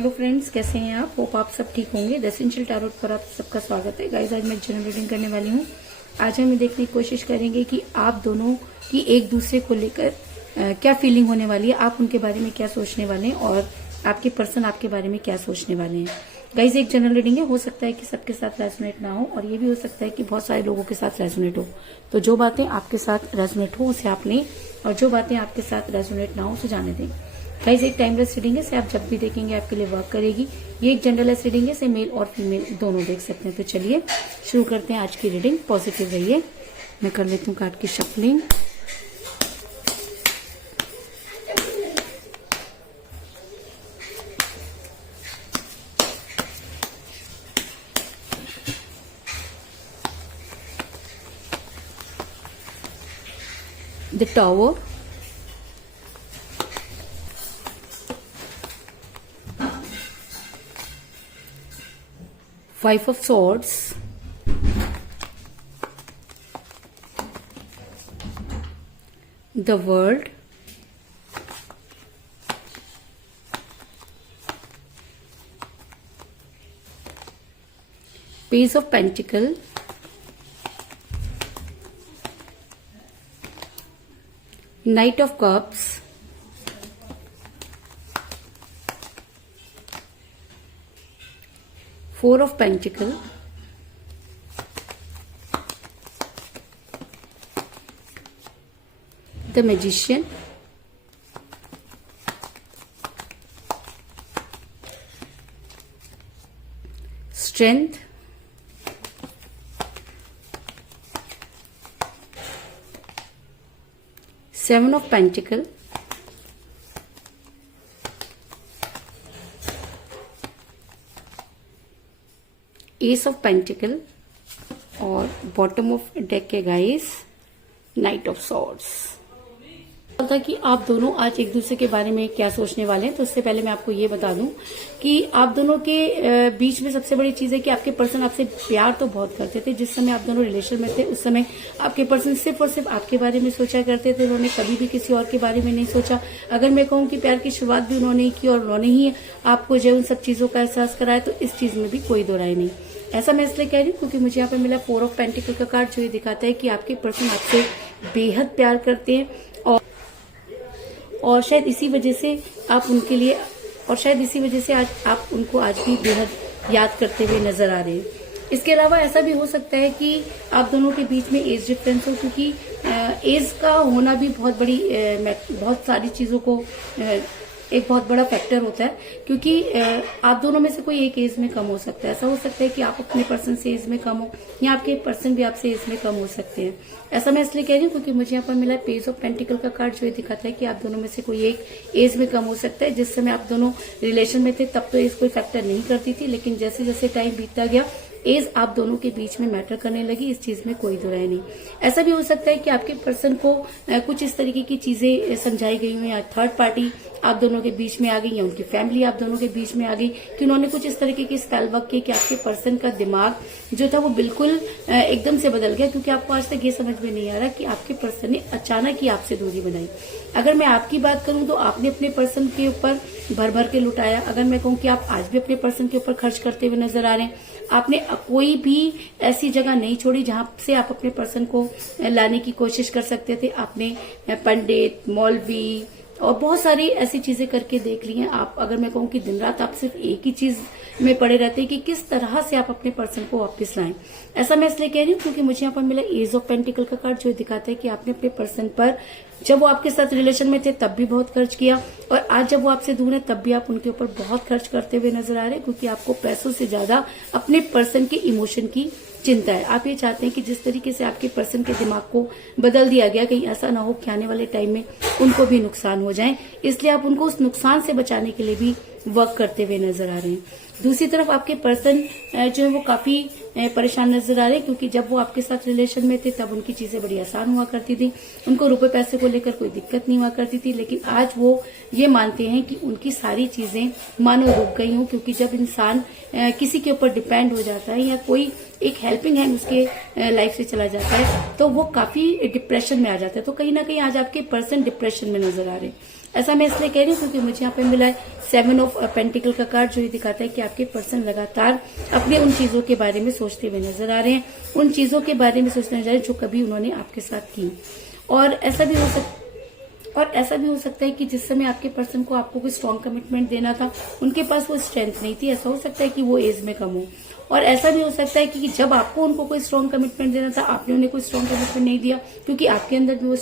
Hello friends, कैसे हैं आप? होप आप सब ठीक होंगे। द एसेंशियल टैरोट पर आप सबका स्वागत है। गाइस, आज मैं जनरल रीडिंग करने वाली हूँ। आज हम देखने की कोशिश करेंगे कि आप दोनों की एक दूसरे को लेकर क्या फीलिंग होने वाली है, आप उनके बारे में क्या सोचने वाले हैं और आपके पर्सन आपके बारे में क्या सोचने वाले हैं। गाइस, एक जनरल रीडिंग है, हो सकता है कि सबके साथ रेजोनेट ना हो और ये भी हो सकता है कि बहुत सारे लोगों के साथ रेजोनेट हो। तो जो बातें आपके साथ रेजोनेट हो उसे आप लें और जो बातें आपके साथ रेजोनेट ना हो उसे जाने दें। गाइस, एक टाइमलेस रीडिंग है, इसे आप जब भी देखेंगे आपके लिए वर्क करेगी। ये एक जनरलेस रीडिंग है, इसे मेल और फीमेल दोनों देख सकते हैं। तो चलिए शुरू करते हैं आज की रीडिंग। पॉजिटिव रहिए। मैं कर लेती हूँ कार्ड की shuffling. The tower, Five of Swords, the World, Page of Pentacles, Knight of Cups, Four of Pentacles, the Magician, Strength, Seven of Pentacles, S of pentacle और बॉटम ऑफ डेक है guys night of swords. था कि आप दोनों आज एक दूसरे के बारे में क्या सोचने वाले हैं। तो उससे पहले मैं आपको ये बता दूं कि आप दोनों के बीच में सबसे बड़ी चीज है कि आपके पर्सन आपसे प्यार तो बहुत करते थे। जिस समय आप दोनों रिलेशन में थे उस समय आपके पर्सन सिर्फ और सिर्फ आपके बारे में सोचा करते थे। उन्होंने कभी भी किसी और के बारे में नहीं सोचा। अगर मैं कहूँ कि प्यार की शुरुआत भी उन्होंने ही की और उन्होंने ही आपको जो उन सब चीजों का एहसास कराया, तो इस चीज में भी कोई दो राय नहीं। ऐसा मैं इसलिए कह रही हूँ क्योंकि मुझे यहाँ पे मिला फोर ऑफ पेंटिकल का कार्ड, जो ये दिखाता है कि आपके पर्सन आपसे बेहद प्यार करते हैं और शायद इसी वजह से आप उनके लिए आज आप उनको आज भी बेहद याद करते हुए नजर आ रहे हैं। इसके अलावा ऐसा भी हो सकता है कि आप दोनों के बीच में एज डिफरेंस हो, क्योंकि एज का होना भी बहुत सारी चीजों को एक बहुत बड़ा फैक्टर होता है, क्योंकि आप दोनों में से कोई एक एज में कम हो सकता है। ऐसा हो सकता है कि आप अपने पर्सन से एज में कम हो या आपके पर्सन भी आपसे एज में कम हो सकते हैं। ऐसा मैं इसलिए कह रही हूँ क्योंकि मुझे यहाँ पर मिला है पेज ऑफ पेंटिकल का कार्ड, जो ये दिखाता है कि आप दोनों में से कोई एक एज में कम हो सकता है। जिस समय आप दोनों रिलेशन में थे तब तो एज कोई फैक्टर नहीं करती थी, लेकिन जैसे जैसे टाइम बीतता गया एज आप दोनों के बीच में मैटर करने लगी। इस चीज में कोई दो राय नहीं। ऐसा भी हो सकता है कि आपके पर्सन को कुछ इस तरीके की चीजें समझाई गई हुई या थर्ड पार्टी आप दोनों के बीच में आ गई या उनकी फैमिली आप दोनों के बीच में आ गई कि उन्होंने कुछ इस तरीके की स्पेल वर्क की कि आपके पर्सन का दिमाग जो था वो बिल्कुल एकदम से बदल गया, क्योंकि आपको आज तक ये समझ में नहीं आ रहा कि आपके पर्सन ने अचानक ही आपसे दूरी बनाई। अगर मैं आपकी बात करूं तो आपने अपने पर्सन के ऊपर भर भर के लुटाया। अगर मैं कहूं कि आप आज भी अपने पर्सन के ऊपर खर्च करते हुए नजर आ रहे हैं। आपने कोई भी ऐसी जगह नहीं छोड़ी जहां से आप अपने पर्सन को लाने की कोशिश कर सकते थे। आपने पंडित, मौलवी और बहुत सारी ऐसी चीजें करके देख ली हैं। आप अगर मैं कहूँ कि दिन रात आप सिर्फ एक ही चीज में पड़े रहते हैं कि किस तरह से आप अपने पर्सन को वापस लाएं। ऐसा मैं इसलिए कह रही हूँ क्योंकि मुझे यहाँ पर मिला एज ऑफ पेंटिकल का कार्ड, जो दिखाता है कि आपने अपने पर्सन पर जब वो आपके साथ रिलेशन में थे तब भी बहुत खर्च किया और आज जब वो आपसे दूर है तब भी आप उनके ऊपर बहुत खर्च करते हुए नजर आ रहे हैं, क्योंकि आपको पैसों से ज्यादा अपने पर्सन के इमोशन की चिंता है। आप ये चाहते हैं कि जिस तरीके से आपके पर्सन के दिमाग को बदल दिया गया, कहीं ऐसा ना हो कि आने वाले टाइम में उनको भी नुकसान हो जाए, इसलिए आप उनको उस नुकसान से बचाने के लिए भी वर्क करते हुए नजर आ रहे हैं। दूसरी तरफ आपके पर्सन जो है वो काफी परेशान नजर आ रहे हैं, क्योंकि जब वो आपके साथ रिलेशन में थे तब उनकी चीजें बड़ी आसान हुआ करती थी। उनको रुपए पैसे को लेकर कोई दिक्कत नहीं हुआ करती थी, लेकिन आज वो ये मानते हैं कि उनकी सारी चीजें मानो रुक गई हों, क्योंकि जब इंसान किसी के ऊपर डिपेंड हो जाता है या कोई एक हेल्पिंग हैंड उसके लाइफ से चला जाता है तो वो काफी डिप्रेशन में आ जाता है। तो कहीं ना कहीं आज आपके पर्सन डिप्रेशन में नजर आ रहे हैं। ऐसा मैं इसलिए कह रही हूँ क्योंकि मुझे यहाँ पे मिला है 7 ऑफ पेंटिकल का कार्ड, जो ये दिखाता है कि आपके पर्सन लगातार अपने उन चीजों के बारे में सोचते हुए नजर आ रहे हैं, उन चीजों के बारे में सोचते नजर आ रहे हैं जो कभी उन्होंने आपके साथ की। और ऐसा भी हो सकता है कि जिस समय आपके पर्सन को आपको कोई स्ट्रॉन्ग कमिटमेंट देना था, उनके पास वो स्ट्रेंथ नहीं थी। ऐसा हो सकता है कि वो एज में कम हो, और ऐसा भी हो सकता है कि जब आपको उनको कोई स्ट्रॉन्ग कमिटमेंट देना था, आपने उन्हें कोई स्ट्रॉन्ग कमिटमेंट नहीं दिया क्योंकि आपके अंदर भी वो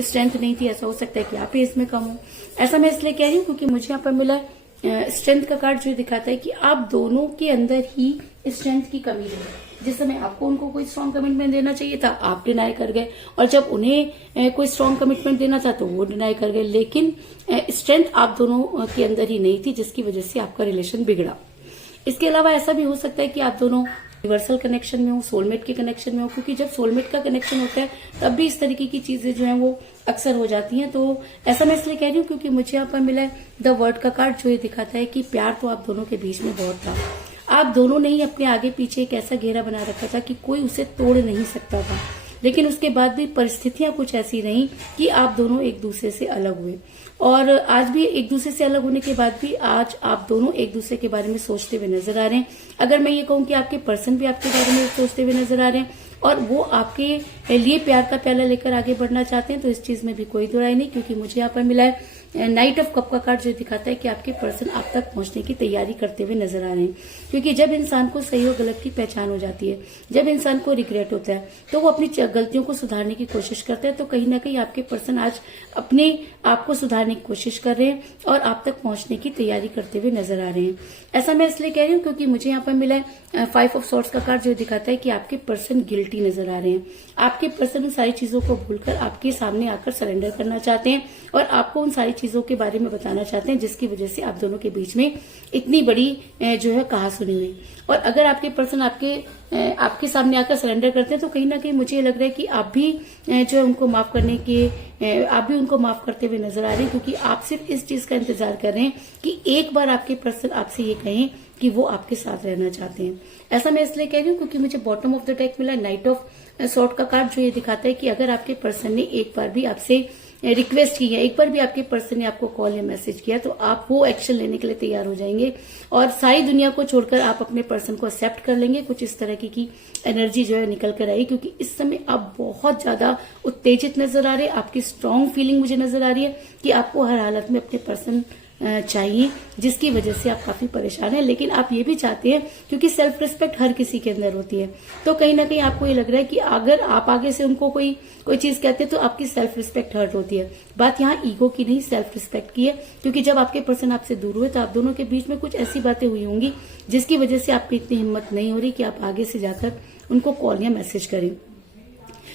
स्ट्रेंथ नहीं थी। ऐसा हो सकता है कि आप एज में कम हो। ऐसा मैं इसलिए कह रही हूँ क्योंकि मुझे यहाँ पर मिला स्ट्रेंथ का कार्ड, जो दिखाता है कि आप दोनों के अंदर ही स्ट्रेंथ की कमी है। जिस समय आपको उनको कोई स्ट्रॉन्ग कमिटमेंट देना चाहिए था, आप डिनाई कर गए, और जब उन्हें कोई स्ट्रॉन्ग कमिटमेंट देना था तो वो डिनाई कर गए। लेकिन स्ट्रेंथ आप दोनों के अंदर ही नहीं थी, जिसकी वजह से आपका रिलेशन बिगड़ा। इसके अलावा ऐसा भी हो सकता है कि आप दोनों यूनिवर्सल कनेक्शन में हो, सोलमेट के कनेक्शन में हो, क्योंकि जब सोलमेट का कनेक्शन होता है तब भी इस तरीके की चीजें जो है वो अक्सर हो जाती हैं। तो ऐसा मैं इसलिए कह रही हूँ क्योंकि मुझे यहाँ पर मिला है द वर्ड का कार्ड, जो ये दिखाता है कि प्यार तो आप दोनों के बीच में बहुत था। आप दोनों ने ही अपने आगे पीछे एक ऐसा घेरा बना रखा था कि कोई उसे तोड़ नहीं सकता था, लेकिन उसके बाद भी परिस्थितियां कुछ ऐसी रहीं कि आप दोनों एक दूसरे से अलग हुए। और आज भी एक दूसरे से अलग होने के बाद भी आज आप दोनों एक दूसरे के बारे में सोचते हुए नजर आ रहे हैं। अगर मैं ये कहूँ कि आपके पर्सन भी आपके बारे में सोचते हुए नजर आ रहे हैं और वो आपके लिए प्यार का प्याला लेकर आगे बढ़ना चाहते हैं, तो इस चीज में भी कोई दुराई नहीं, क्योंकि मुझे यहाँ पर मिला है नाइट ऑफ कप का कार्ड, जो दिखाता है कि आपके पर्सन आप तक पहुंचने की तैयारी करते हुए नजर आ रहे हैं। क्योंकि जब इंसान को सही और गलत की पहचान हो जाती है, जब इंसान को रिग्रेट होता है, तो वो अपनी गलतियों को सुधारने की कोशिश करता है। तो कहीं ना कहीं आपके पर्सन आज अपने आप को सुधारने की कोशिश कर रहे हैं और आप तक पहुंचने की तैयारी करते हुए नजर आ रहे हैं। ऐसा मैं इसलिए कह रही हूँ क्योंकि मुझे यहाँ पर मिला है 5 ऑफ सॉर्ड्स का कार्ड, जो दिखाता है कि आपके पर्सन गिल्टी नजर आ रहे हैं। आपके पर्सन उन सारी चीजों को भूलकर आपके सामने आकर सरेंडर करना चाहते हैं और आपको उन सारी चीजों के बारे में बताना चाहते हैं, जिसकी वजह से आप दोनों के बीच में इतनी बड़ी जो है कहासुनी हुई। और अगर आपके पर्सन आपके सामने आकर सरेंडर करते हैं, तो कहीं ना कहीं मुझे लग रहा है कि आप भी जो है उनको माफ करते हुए नजर आ रहे हैं, क्योंकि आप सिर्फ इस चीज का इंतजार कर रहे हैं कि एक बार आपके पर्सन आपसे ये कहें कि वो आपके साथ रहना चाहते हैं। ऐसा मैं इसलिए कह रही हूँ क्योंकि मुझे बॉटम ऑफ द डेक मिला नाइट ऑफ सॉर्ड का कार्ड, जो ये दिखाता है कि अगर आपके पर्सन ने एक बार भी आपसे रिक्वेस्ट की है, एक बार भी आपके पर्सन ने आपको कॉल या मैसेज किया, तो आप वो एक्शन लेने के लिए तैयार हो जाएंगे और सारी दुनिया को छोड़कर आप अपने पर्सन को एक्सेप्ट कर लेंगे। कुछ इस तरह की एनर्जी जो है निकल कर आई, क्योंकि इस समय आप बहुत ज्यादा उत्तेजित नजर आ रहे हैं। आपकी स्ट्रांग फीलिंग मुझे नजर आ रही है कि आपको हर हालत में अपने पर्सन चाहिए, जिसकी वजह से आप काफी परेशान हैं। लेकिन आप ये भी चाहते हैं, क्योंकि सेल्फ रिस्पेक्ट हर किसी के अंदर होती है, तो कहीं ना कहीं आपको ये लग रहा है कि अगर आप आगे से उनको कोई चीज कहते हैं तो आपकी सेल्फ रिस्पेक्ट हर्ट होती है। बात यहाँ ईगो की नहीं, सेल्फ रिस्पेक्ट की है, क्योंकि जब आपके पर्सन आपसे दूर हुए तो आप दोनों के बीच में कुछ ऐसी बातें हुई होंगी जिसकी वजह से आपकी इतनी हिम्मत नहीं हो रही कि आप आगे से जाकर उनको कॉल या मैसेज करें।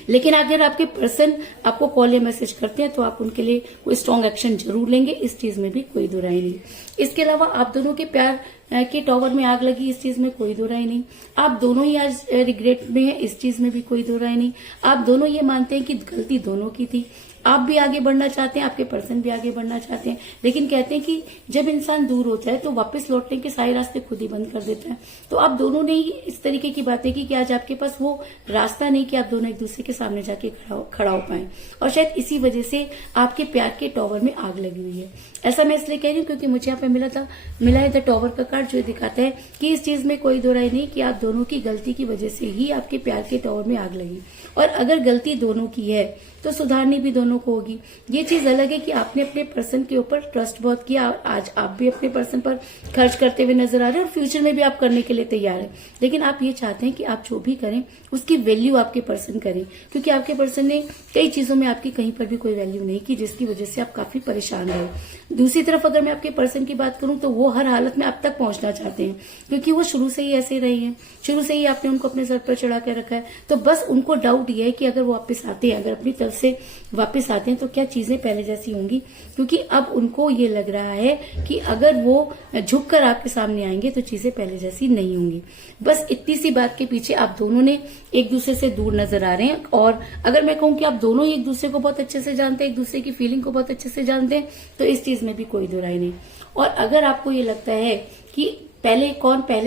लेकिन अगर आपके पर्सन आपको कॉल या मैसेज करते हैं तो आप उनके लिए कोई स्ट्रांग एक्शन जरूर लेंगे, इस चीज में भी कोई दो राय नहीं। इसके अलावा आप दोनों के प्यार के टॉवर में आग लगी, इस चीज में कोई दो राय नहीं। आप दोनों ही आज रिग्रेट में हैं, इस चीज में भी कोई दो राय नहीं। आप दोनों ये मानते हैं कि गलती दोनों की थी, आप भी आगे बढ़ना चाहते हैं, आपके पर्सन भी आगे बढ़ना चाहते हैं, लेकिन कहते हैं कि जब इंसान दूर होता है तो वापस लौटने के सारे रास्ते खुद ही बंद कर देता है। तो आप दोनों ने ही इस तरीके की बातें की कि आज आपके पास वो रास्ता नहीं कि आप दोनों एक दूसरे के सामने जाके खड़ा हो पाए, और शायद इसी वजह से आपके प्यार के टॉवर में आग लगी हुई है। ऐसा मैं इसलिए कह रही हूँ क्योंकि मुझे यहाँ पे मिला है द टॉवर का कार्ड, जो दिखाता है कि इस चीज में कोई दो राय नहीं कि आप दोनों की गलती की वजह से ही आपके प्यार के टॉवर में आग लगी, और अगर गलती दोनों की है तो सुधारनी भी दोनों को होगी। ये चीज अलग है कि आपने अपने पर्सन के ऊपर ट्रस्ट बहुत किया, आज आप भी अपने पर्सन पर खर्च करते हुए नजर आ रहे हैं और फ्यूचर में भी आप करने के लिए तैयार हैं, लेकिन आप ये चाहते हैं कि आप जो भी करें उसकी वैल्यू आपके पर्सन करें, क्योंकि आपके पर्सन ने कई चीजों में आपकी कहीं पर भी कोई वैल्यू नहीं की, जिसकी वजह से आप काफी परेशान रहे। दूसरी तरफ अगर मैं आपके पर्सन की बात करूं तो वो हर हालत में आप तक पहुंचना चाहते हैं, क्योंकि वो शुरू से ही ऐसे रहे हैं, शुरू से ही आपने उनको अपने सर पर चढ़ा कर रखा है। तो बस उनको डाउट ये है कि अगर वो वापस आते हैं, अगर अपनी तरफ से वापस आते हैं तो क्या चीजें पहले जैसी होंगी, क्योंकि अब उनको ये लग रहा है कि अगर वो झुककर आपके सामने आएंगे तो चीजें पहले जैसी नहीं होंगी। बस इतनी सी बात के पीछे आप दोनों ने एक दूसरे से दूर नजर आ रहे हैं, और अगर मैं कहूं कि आप दोनों ही एक दूसरे को बहुत अच्छे से जानते हैं, एक दूसरे की फीलिंग को बहुत अच्छे से जानते हैं, तो इस चीज में भी कोई दुराई नहीं। और अगर आपको ये लगता है कि पहले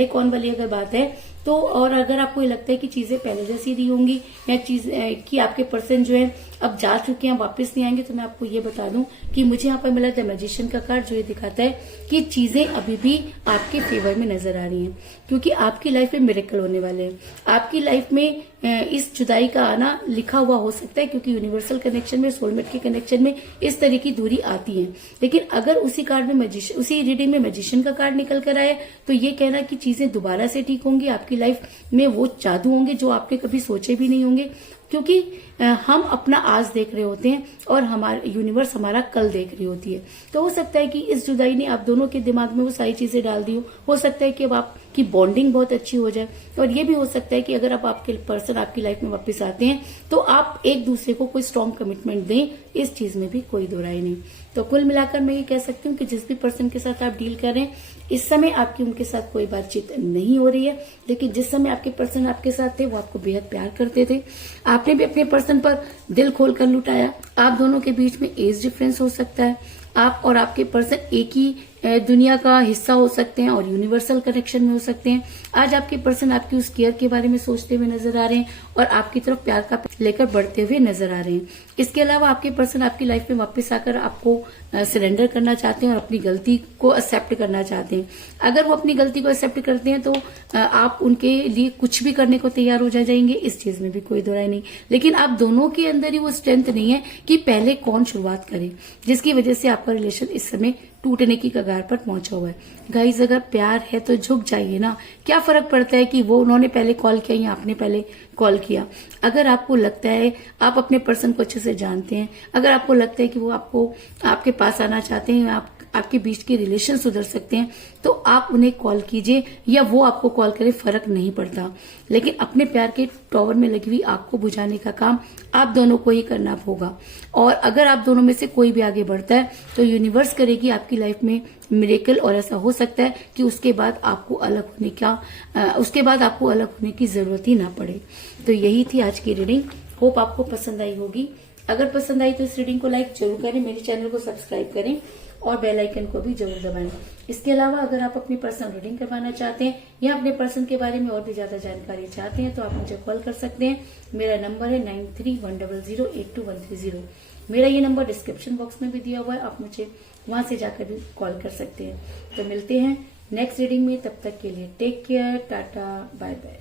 कौन वाली अगर बात है तो और अगर आपको ये लगता है कि चीजें पहले जैसी रही होंगी या चीज कि आपके पर्सन जो है अब जा चुके हैं, वापस नहीं आएंगे, तो मैं आपको ये बता दूं कि मुझे यहाँ पर मिला द मैजिशियन का कार्ड, जो ये दिखाता है कि चीजें अभी भी आपके फेवर में नजर आ रही हैं, क्योंकि आपकी लाइफ में मिरेकल होने वाले हैं। आपकी लाइफ में इस जुदाई का आना लिखा हुआ हो सकता है, क्योंकि यूनिवर्सल कनेक्शन में, सोलमेट के कनेक्शन में इस तरह की दूरी आती है। लेकिन अगर उसी कार्ड में उसी रीडिंग में मैजिशियन का कार्ड निकल कर आए, तो ये कहना कि चीजें दोबारा से ठीक होंगी, आपकी लाइफ में वो जादू होंगे जो आपने कभी सोचे भी नहीं होंगे, क्योंकि हम अपना आज देख रहे होते हैं और हमारा यूनिवर्स हमारा कल देख रही होती है। तो हो सकता है कि इस जुदाई ने आप दोनों के दिमाग में वो सारी चीजें डाल दी हो सकता है कि अब आपकी बॉन्डिंग बहुत अच्छी हो जाए, और ये भी हो सकता है कि अगर अब आपके पर्सन आपकी लाइफ में वापस आते हैं तो आप एक दूसरे को कोई स्ट्रॉन्ग कमिटमेंट दें, इस चीज में भी कोई दो राय नहीं। तो कुल मिलाकर मैं ये कह सकती हूँ कि जिस भी पर्सन के साथ आप डील कर रहे हैं, इस समय आपकी उनके साथ कोई बातचीत नहीं हो रही है, लेकिन जिस समय आपके पर्सन आपके साथ थे वो आपको बेहद प्यार करते थे। आपने भी अपने पर्सन पर दिल खोलकर लुटाया। आप दोनों के बीच में एज डिफरेंस हो सकता है, आप और आपके पर्सन एक ही दुनिया का हिस्सा हो सकते हैं और यूनिवर्सल कनेक्शन में हो सकते हैं। आज आपके पर्सन आपकी उस केयर के बारे में सोचते हुए नजर आ रहे हैं और आपकी तरफ प्यार का लेकर बढ़ते हुए नजर आ रहे हैं। इसके अलावा आपके पर्सन आपकी लाइफ में वापस आकर आपको सरेंडर करना चाहते हैं और अपनी गलती को एक्सेप्ट करना चाहते हैं। अगर वो अपनी गलती को एक्सेप्ट करते हैं तो आप उनके लिए कुछ भी करने को तैयार हो जाएंगे, इस चीज में भी कोई दो राय नहीं। लेकिन आप दोनों के अंदर ही वो स्ट्रेंथ नहीं है कि पहले कौन शुरुआत करे, जिसकी वजह से आपका रिलेशन इस समय टूटने की कगार पर पहुंचा हुआ है। गाइज, अगर प्यार है तो झुक जाइए ना, क्या फर्क पड़ता है कि वो उन्होंने पहले कॉल किया या आपने पहले कॉल किया। अगर आपको लगता है आप अपने पर्सन को अच्छे से जानते हैं, अगर आपको लगता है कि वो आपको आपके पास आना चाहते हैं, आपके बीच के रिलेशन सुधर सकते हैं, तो आप उन्हें कॉल कीजिए या वो आपको कॉल करे, फर्क नहीं पड़ता। लेकिन अपने प्यार के टॉवर में लगी हुई आग को बुझाने का काम आप दोनों को ही करना होगा। और अगर आप दोनों में से कोई भी आगे बढ़ता है तो यूनिवर्स करेगी आपकी लाइफ में मिरेकल, और ऐसा हो सकता है कि उसके बाद आपको अलग होने की जरूरत ही ना पड़े। तो यही थी आज की रीडिंग। होप आपको पसंद आई होगी। अगर पसंद आई तो इस रीडिंग को लाइक जरूर करें, मेरे चैनल को सब्सक्राइब करें और बेल आइकन को भी जरूर दबाएं। इसके अलावा अगर आप अपनी पर्सनल रीडिंग करवाना चाहते हैं या अपने पर्सन के बारे में और भी ज्यादा जानकारी चाहते हैं तो आप मुझे कॉल कर सकते हैं। मेरा नंबर है 9310082130। मेरा ये नंबर डिस्क्रिप्शन बॉक्स में भी दिया हुआ है, आप मुझे वहां से जाकर भी कॉल कर सकते हैं। तो मिलते हैं नेक्स्ट रीडिंग में, तब तक के लिए take care, tata, bye bye.